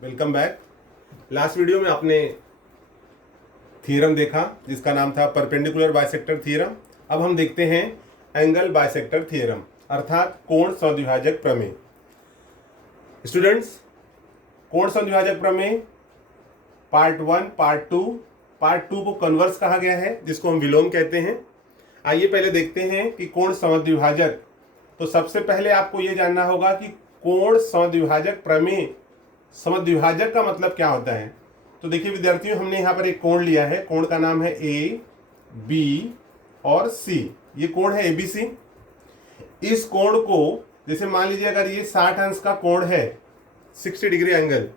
Welcome back. Last video में आपने theorem देखा जिसका नाम था परपेंडिकुलर बाइसेक्टर थ्योरम। अब हम देखते हैं एंगल बाइसेक्टर थ्योरम अर्थात कोण समद्विभाजक प्रमेय। स्टूडेंट्स, कोण समद्विभाजक प्रमेय पार्ट 1, पार्ट 2 को कन्वर्स कहा गया है जिसको हम विलोम कहते हैं। आइए पहले देखते हैं कि कोण समद्विभाजक। तो सबसे पहले आपको यह जानना होगा कि कोण समद्विभाजक प्रमेय, समद्विभाजक का मतलब क्या होता है। तो देखिए विद्यार्थियों, हमने यहाँ पर एक कोण लिया है। कोण का नाम है ए, बी और सी। ये कोण है एबीसी। इस कोण को जैसे मान लीजिए अगर ये 60 अंश का कोण है, 60 डिग्री एंगल,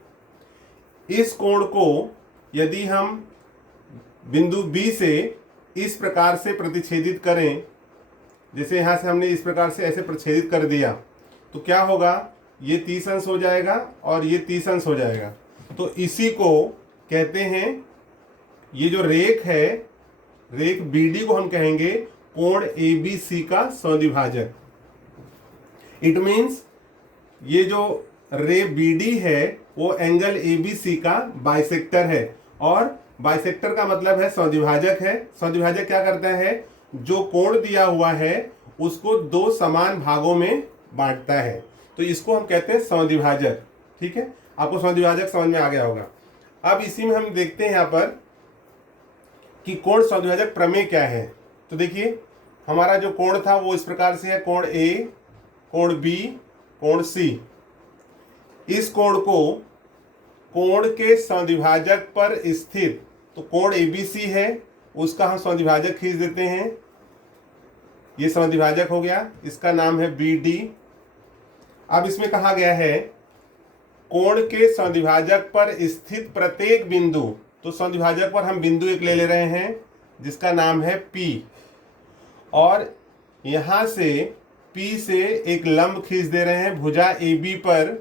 इस कोण को यदि हम बिंदु बी से इस प्रकार से प्रतिच्छेदित करें, जैसे यहां से हमने इस प्रकार से ऐसे प्रतिच्छेदित कर दिया, तो क्या होगा, ये 30 अंश हो जाएगा और ये 30 अंश हो जाएगा। तो इसी को कहते हैं, ये जो रेख है, रेख बीडी को हम कहेंगे कोण एबीसी का समद्विभाजक। इट मीन्स ये जो रे बीडी है वो एंगल एबीसी का बाइसेक्टर है, और बाइसेक्टर का मतलब है समद्विभाजक है। समद्विभाजक क्या करता है, जो कोण दिया हुआ है उसको दो समान भागों में बांटता है, तो इसको हम कहते हैं समद्विभाजक। ठीक है, आपको समद्विभाजक समझ में आ गया होगा। अब इसी में हम देखते हैं यहाँ पर कि कोण समद्विभाजक प्रमेय क्या है। तो देखिए हमारा जो कोण था वो इस प्रकार से है, कोण ए, कोण बी, कोण सी। इस कोण को कोण के समद्विभाजक पर स्थित, तो कोण एबीसी है उसका हम समद्विभाजक खींच देते हैं। ये समद्विभाजक हो गया, इसका नाम है बी डी। अब इसमें कहा गया है कोण के समद्विभाजक पर स्थित प्रत्येक बिंदु, तो समद्विभाजक पर हम बिंदु एक ले रहे हैं जिसका नाम है P, और यहां से P से एक लंब खींच दे रहे हैं भुजा AB पर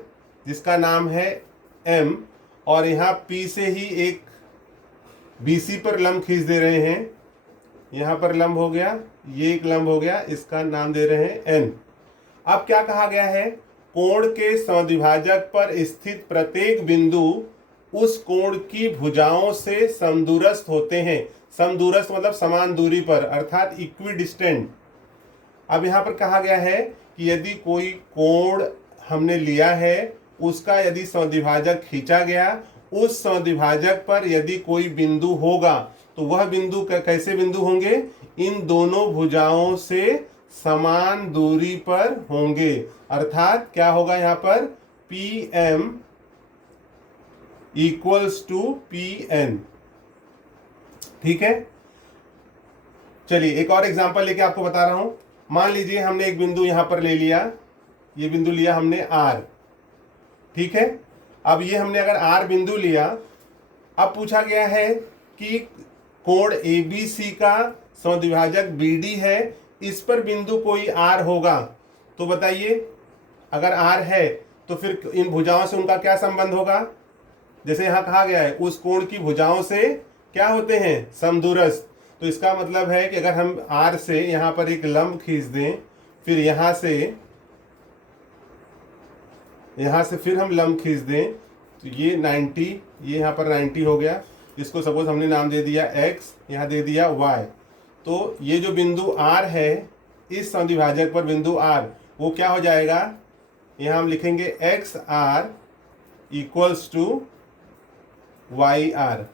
जिसका नाम है M, और यहाँ P से ही एक BC पर लंब खींच दे रहे हैं। यहाँ पर लंब हो गया, ये एक लंब हो गया, इसका नाम दे रहे हैं N। अब क्या कहा गया है, कोण के समद्विभाजक पर स्थित प्रत्येक बिंदु उस कोण की भुजाओं से समदूरस्थ होते हैं। समदूरस्थ मतलब समान दूरी पर, अर्थात इक्विडिस्टेंट। अब यहाँ पर कहा गया है कि यदि कोई कोण हमने लिया है, उसका यदि समद्विभाजक खींचा गया, उस समद्विभाजक पर यदि कोई बिंदु होगा तो वह बिंदु कैसे बिंदु होंगे, इन दोनों भुजाओं से समान दूरी पर होंगे। अर्थात क्या होगा यहाँ पर, PM इक्वल्स टू PN। ठीक है, चलिए एक और एग्जांपल लेके आपको बता रहा हूं। मान लीजिए हमने एक बिंदु यहां पर ले लिया, ये बिंदु लिया हमने R। ठीक है, अब ये हमने अगर R बिंदु लिया, अब पूछा गया है कि कोण ABC का समद्विभाजक BD है, इस पर बिंदु कोई R होगा, तो बताइए अगर R है तो फिर इन भुजाओं से उनका क्या संबंध होगा। जैसे यहाँ कहा गया है उस कोण की भुजाओं से क्या होते हैं, समदूरस्थ। तो इसका मतलब है कि अगर हम R से यहाँ पर एक लंब खींच दें, फिर यहाँ से फिर हम लंब खींच दें, तो ये 90, ये यहाँ पर 90 हो गया। इसको सपोज हमने नाम दे दिया X, यहाँ दे दिया Y। तो ये जो बिंदु R है, इस समद्विभाजक पर बिंदु R, वो क्या हो जाएगा, यहाँ हम लिखेंगे XR इक्वल्स टू YR।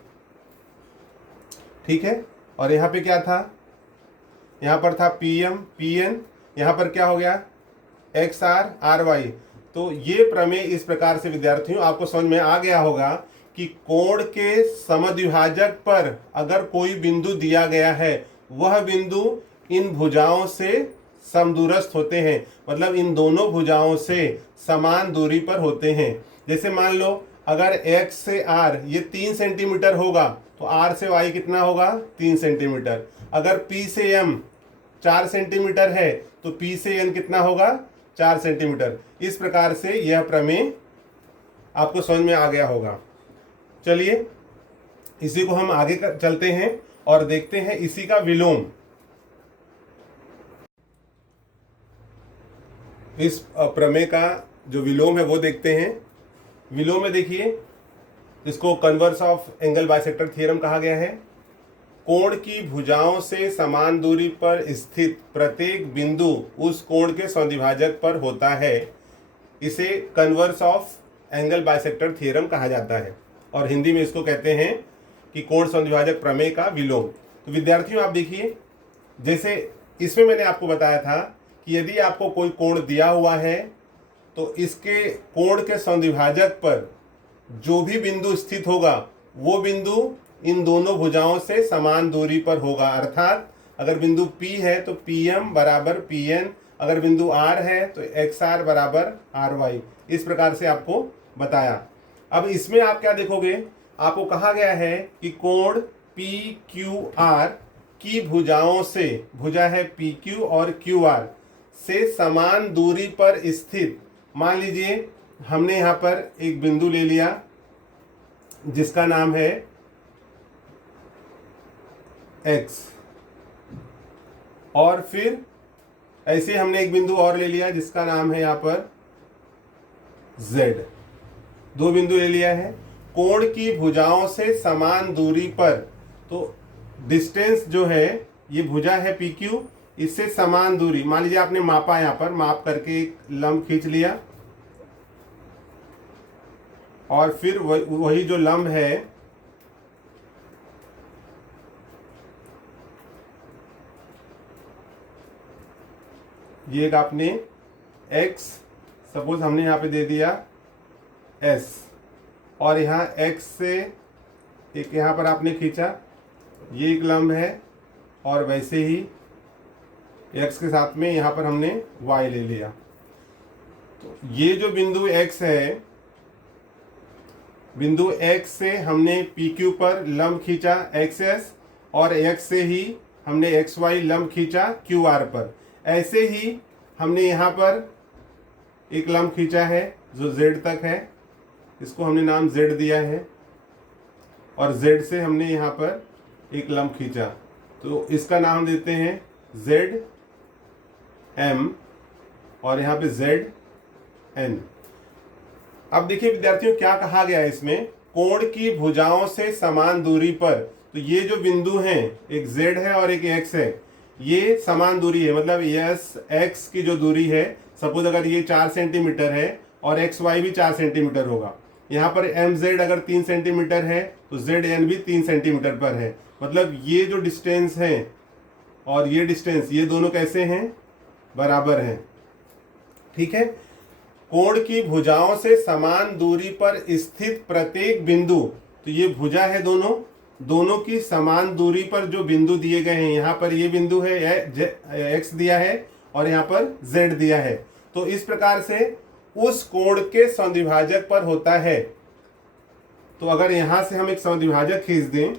ठीक है, और यहाँ पे क्या था, यहाँ पर था PM PN, यहाँ पर क्या हो गया XR RY। तो ये प्रमेय इस प्रकार से विद्यार्थियों आपको समझ में आ गया होगा कि कोण के समद्विभाजक पर अगर कोई बिंदु दिया गया है, वह बिंदु इन भुजाओं से समदूरस्थ होते हैं, मतलब इन दोनों भुजाओं से समान दूरी पर होते हैं। जैसे मान लो अगर X से R ये 3 सेंटीमीटर होगा, तो R से Y कितना होगा, 3 सेंटीमीटर। अगर P से M 4 सेंटीमीटर है तो P से N कितना होगा, 4 सेंटीमीटर। इस प्रकार से यह प्रमेय आपको समझ में आ गया होगा। चलिए इसी को हम आगे चलते हैं और देखते हैं इसी का विलोम। इस प्रमेय का जो विलोम है वो देखते हैं। विलोम में देखिए इसको converse of angle bisector theorem कहा गया है। कोण की भुजाओं से समान दूरी पर स्थित प्रत्येक बिंदु उस कोण के समद्विभाजक पर होता है। इसे converse of angle bisector theorem कहा जाता है और हिंदी में इसको कहते हैं कि कोण समद्विभाजक प्रमेय का विलोम। तो विद्यार्थियों आप देखिए, जैसे इसमें मैंने आपको बताया था कि यदि आपको कोई कोण दिया हुआ है तो इसके कोण के समद्विभाजक पर जो भी बिंदु स्थित होगा वो बिंदु इन दोनों भुजाओं से समान दूरी पर होगा। अर्थात अगर बिंदु P है तो PM बराबर PN, अगर बिंदु R है तो XR बराबर RY। इस प्रकार से आपको बताया। अब इसमें आप क्या देखोगे, आपको कहा गया है कि कोण PQR की भुजाओं से, भुजा है PQ और QR से समान दूरी पर स्थित, मान लीजिए हमने यहाँ पर एक बिंदु ले लिया जिसका नाम है X, और फिर ऐसे हमने एक बिंदु और ले लिया जिसका नाम है यहाँ पर Z। दो बिंदु ले लिया है। कोण की भुजाओं से समान दूरी पर, तो डिस्टेंस जो है, ये भुजा है PQ, इससे समान दूरी, मान लीजिए आपने मापा, यहाँ पर माप करके एक लंब खींच लिया और फिर वही जो लंब है ये एक आपने x, सपोज हमने यहाँ पे दे दिया s, और यहाँ x से एक यहाँ पर आपने खींचा, ये एक लंब है, और वैसे ही x के साथ में यहाँ पर हमने y ले लिया। तो ये जो बिंदु x है, बिंदु x से हमने PQ पर लंब खींचा XS, और x से ही हमने XY लंब खींचा QR पर। ऐसे ही हमने यहाँ पर एक लंब खींचा है जो Z तक है, इसको हमने नाम Z दिया है, और Z से हमने यहाँ पर एक लंब खींचा, तो इसका नाम देते हैं ZM, और यहाँ पे ZN। अब देखिए विद्यार्थियों क्या कहा गया है इसमें, कोण की भुजाओं से समान दूरी पर, तो ये जो बिंदु हैं, एक Z है और एक X है, ये समान दूरी है, मतलब x की जो दूरी है, सपोज अगर ये 4 सेंटीमीटर है और XY भी 4 सेंटीमीटर होगा, यहाँ पर MZ अगर 3 सेंटीमीटर है तो ZN भी 3 सेंटीमीटर पर है। मतलब ये जो डिस्टेंस है और ये डिस्टेंस, ये दोनों कैसे हैं, बराबर हैं। ठीक है। कोण की भुजाओं से समान दूरी पर स्थित प्रत्येक बिंदु, तो ये भुजा है दोनों की समान दूरी पर जो बिंदु दिए गए हैं, यहाँ पर ये बिंदु है x दिया है और यहाँ पर z दिया है, तो इस प्रकार से उस कोण के समद्विभाजक पर होता है। तो अगर यहाँ से हम एक समद्विभाजक खींच दें,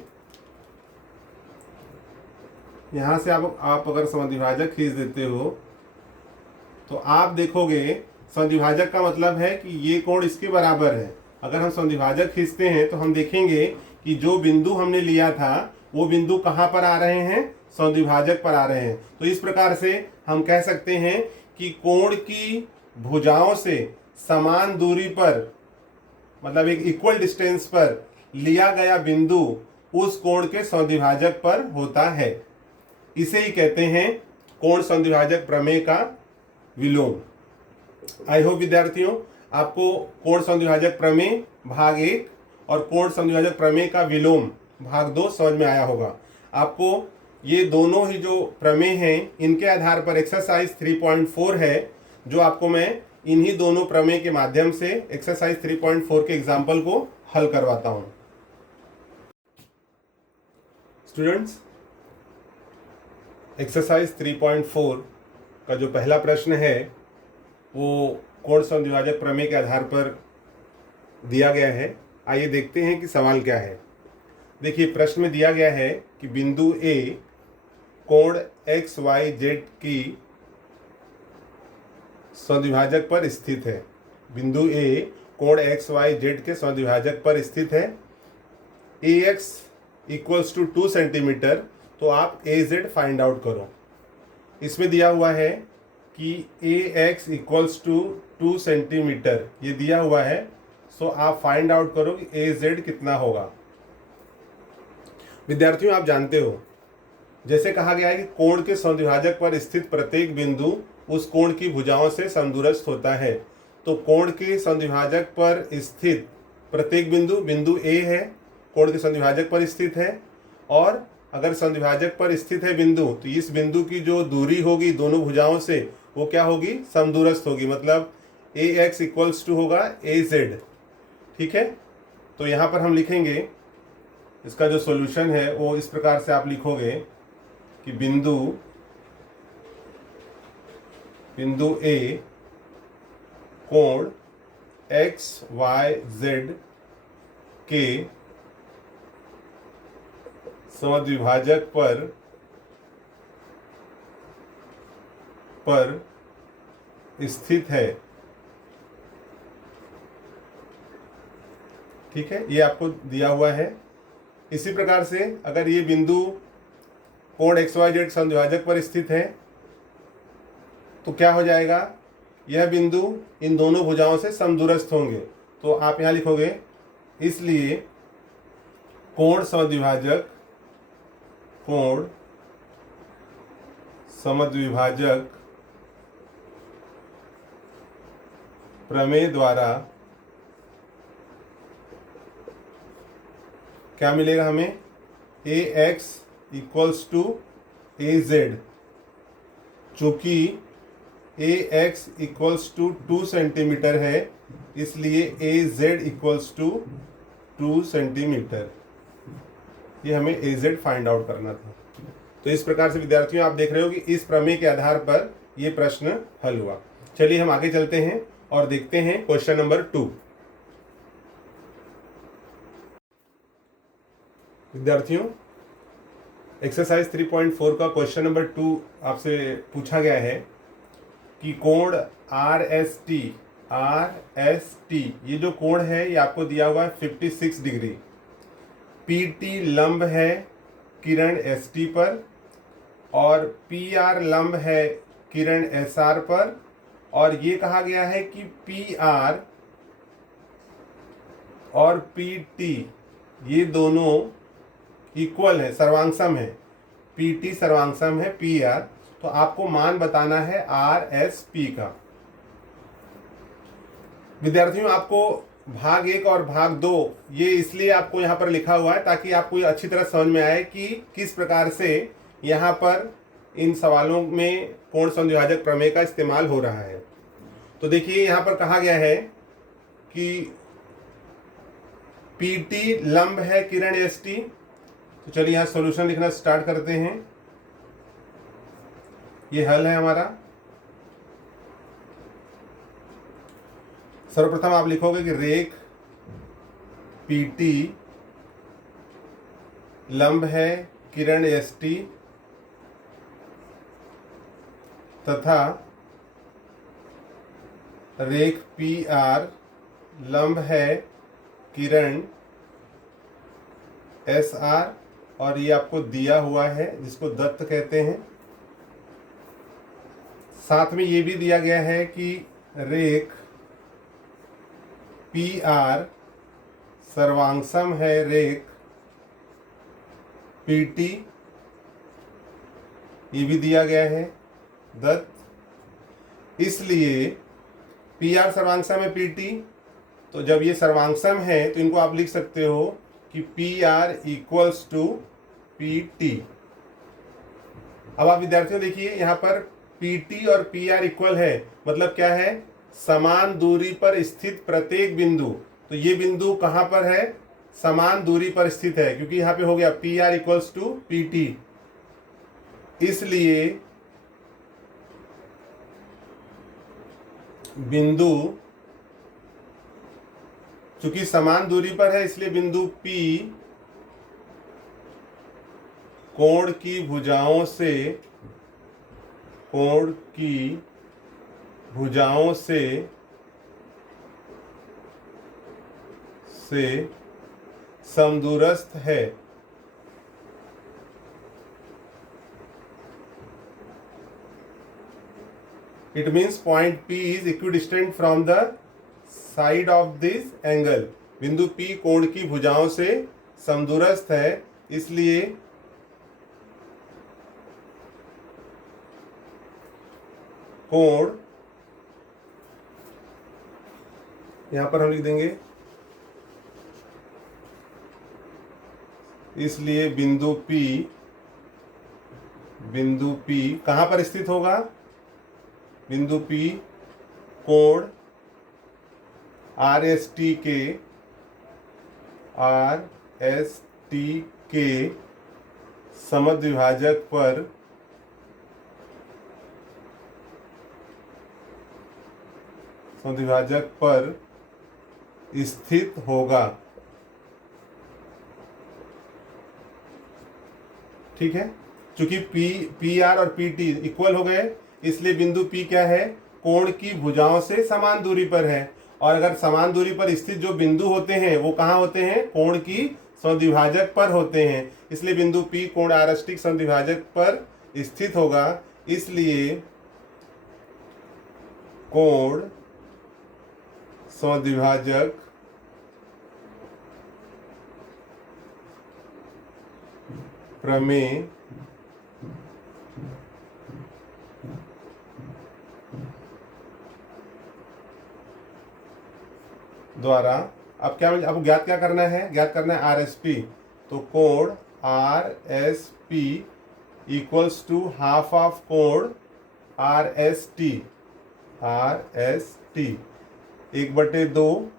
यहाँ से आप अगर समद्विभाजक खींच देते हो तो आप देखोगे समद्विभाजक का मतलब है कि ये कोण इसके बराबर है। अगर हम समद्विभाजक खींचते हैं तो हम देखेंगे कि जो बिंदु हमने लिया था वो बिंदु कहाँ पर आ रहे हैं, समद्विभाजक पर आ रहे हैं। तो इस प्रकार से हम कह सकते हैं कि कोण की भुजाओं से समान दूरी पर, मतलब एक इक्वल डिस्टेंस पर लिया गया बिंदु उस कोण के समद्विभाजक पर होता है। इसे ही कहते हैं कोण समद्विभाजक प्रमेय का विलोम। आई होप विद्यार्थियों आपको कोण समद्विभाजक प्रमेय भाग 1 और कोण समद्विभाजक प्रमेय का विलोम भाग 2 समझ में आया होगा। आपको ये दोनों ही जो प्रमेय हैं इनके आधार पर एक्सरसाइज 3.4 है, जो आपको मैं इन्हीं दोनों प्रमेय के माध्यम से एक्सरसाइज 3.4 के एग्जाम्पल को हल करवाता हूं। स्टूडेंट्स, एक्सरसाइज 3.4 का जो पहला प्रश्न है वो कोण समद्विभाजक प्रमेय के आधार पर दिया गया है। आइए देखते हैं कि सवाल क्या है। देखिए प्रश्न में दिया गया है कि बिंदु A कोण XYZ की समद्विभाजक पर स्थित है। बिंदु A कोण XYZ के समद्विभाजक पर स्थित है। AX इक्वल्स टू 2 सेंटीमीटर, तो आप AZ फाइंड आउट करो। इसमें दिया हुआ है कि AX इक्वल्स टू 2 सेंटीमीटर, ये दिया हुआ है सो आप फाइंड आउट करो कि ए जेड कितना होगा। विद्यार्थियों, आप जानते हो जैसे कहा गया है कि कोण के समद्विभाजक पर स्थित प्रत्येक बिंदु उस कोण की भुजाओं से समदूरस्थ होता है। तो कोण के समद्विभाजक पर स्थित प्रत्येक बिंदु, बिंदु ए है, कोण के समद्विभाजक पर स्थित है, और अगर समद्विभाजक पर स्थित है बिंदु, तो इस बिंदु की जो दूरी होगी दोनों भुजाओं से वो क्या होगी, समदूरस्थ होगी, मतलब ए एक्स इक्वल्स टू होगा ए जेड। ठीक है, तो यहाँ पर हम लिखेंगे, इसका जो सॉल्यूशन है वो इस प्रकार से आप लिखोगे कि बिंदु ए कोण एक्स वाई जेड के समद्विभाजक पर स्थित है। ठीक है, ये आपको दिया हुआ है। इसी प्रकार से अगर ये बिंदु कोण एक्स वाई जेड समद्विभाजक पर स्थित है तो क्या हो जाएगा, यह बिंदु इन दोनों भुजाओं से समदूरस्थ होंगे। तो आप यहां लिखोगे, इसलिए कोण समद्विभाजक प्रमेय द्वारा क्या मिलेगा हमें, A X equals to A Z. चूंकि A X equals to 2 centimetre है, इसलिए A Z equals to 2 centimetre. ये हमें ए जेड फाइंड आउट करना था। तो इस प्रकार से विद्यार्थियों आप देख रहे हो कि इस प्रमेय के आधार पर ये प्रश्न हल हुआ। चलिए हम आगे चलते हैं और देखते हैं क्वेश्चन नंबर 2। विद्यार्थियों, एक्सरसाइज 3.4 का क्वेश्चन नंबर 2 आपसे पूछा गया है कि कोण आर एस टी, ये जो कोण है ये आपको दिया हुआ है 56 डिग्री। पी टी लंब है किरण एस टी पर, और पी आर लंब है किरण एस आर पर, और ये कहा गया है कि पी आर और पी टी ये दोनों इक्वल है, सर्वांगसम है। पी टी सर्वांगसम है पी आर। तो आपको मान बताना है आर एस पी का। विद्यार्थियों, आपको भाग 1 और भाग 2 ये इसलिए आपको यहाँ पर लिखा हुआ है ताकि आपको अच्छी तरह समझ में आए कि किस प्रकार से यहाँ पर इन सवालों में कोण समद्विभाजक प्रमेय का इस्तेमाल हो रहा है। तो देखिए, यहाँ पर कहा गया है कि पी टी लंब है किरण एस टी। तो चलिए यहाँ सॉल्यूशन लिखना स्टार्ट करते हैं। ये हल है हमारा। सर्वप्रथम आप लिखोगे कि रेख पी टी लंब है किरण एस टी तथा रेख पी आर लंब है किरण एस आर, और ये आपको दिया हुआ है जिसको दत्त कहते हैं। साथ में ये भी दिया गया है कि रेख पी आर सर्वांगसम है रेख पी टी, ये भी दिया गया है दत्त। इसलिए पी आर सर्वांगसम है पी टी, तो जब ये सर्वांगसम है तो इनको आप लिख सकते हो कि P R equals to P T. अब आप विद्यार्थियों देखिए, यहाँ पर पी टी और पी आर इक्वल है, मतलब क्या है, समान दूरी पर स्थित प्रत्येक बिंदु। तो ये बिंदु कहाँ पर है, समान दूरी पर स्थित है, क्योंकि यहाँ पे हो गया P R equals to P T. इसलिए बिंदु चूंकि समान दूरी पर है, इसलिए बिंदु P कोण की भुजाओं से समदूरस्थ है। It means point P is equidistant from the side of this angle, बिंदु P कोण की भुजाओं से समदूरस्थ है, इसलिए कोण, यहां पर हम लिख देंगे, इसलिए बिंदु P कहां पर स्थित होगा? बिंदु P कोण RST के समद्विभाजक पर स्थित होगा। ठीक है, चूंकि PR और PT इक्वल हो गए, इसलिए बिंदु P क्या है? कोण की भुजाओं से समान दूरी पर है। और अगर समान दूरी पर स्थित जो बिंदु होते हैं वो कहाँ होते हैं? कोण की समद्विभाजक पर होते हैं, इसलिए बिंदु P कोण RST समद्विभाजक पर स्थित होगा, इसलिए कोण समद्विभाजक प्रमेय द्वारा, अब क्या आपको ज्ञात क्या करना है? ज्ञात करना है RSP। तो कोण RSP equals to half of कोण RST। 1/2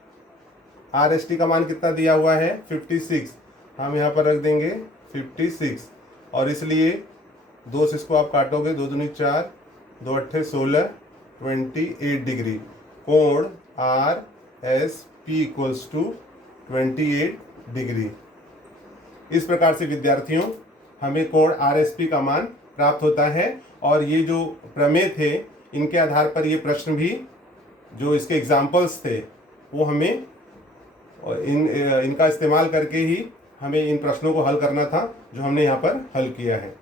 RST का मान कितना दिया हुआ है? 56। हम यहाँ पर रख देंगे 56, और इसलिए 2 से इसको आप काटोगे, 2 दूनी 4, 2 अट्ठे 16, 28 डिग्री। कोण RSP इक्वल्स टू 28 डिग्री। इस प्रकार से विद्यार्थियों हमें कोण RSP का मान प्राप्त होता है, और ये जो प्रमेय थे इनके आधार पर ये प्रश्न भी, जो इसके एग्जाम्पल्स थे, वो हमें इनका इस्तेमाल करके ही हमें इन प्रश्नों को हल करना था, जो हमने यहाँ पर हल किया है।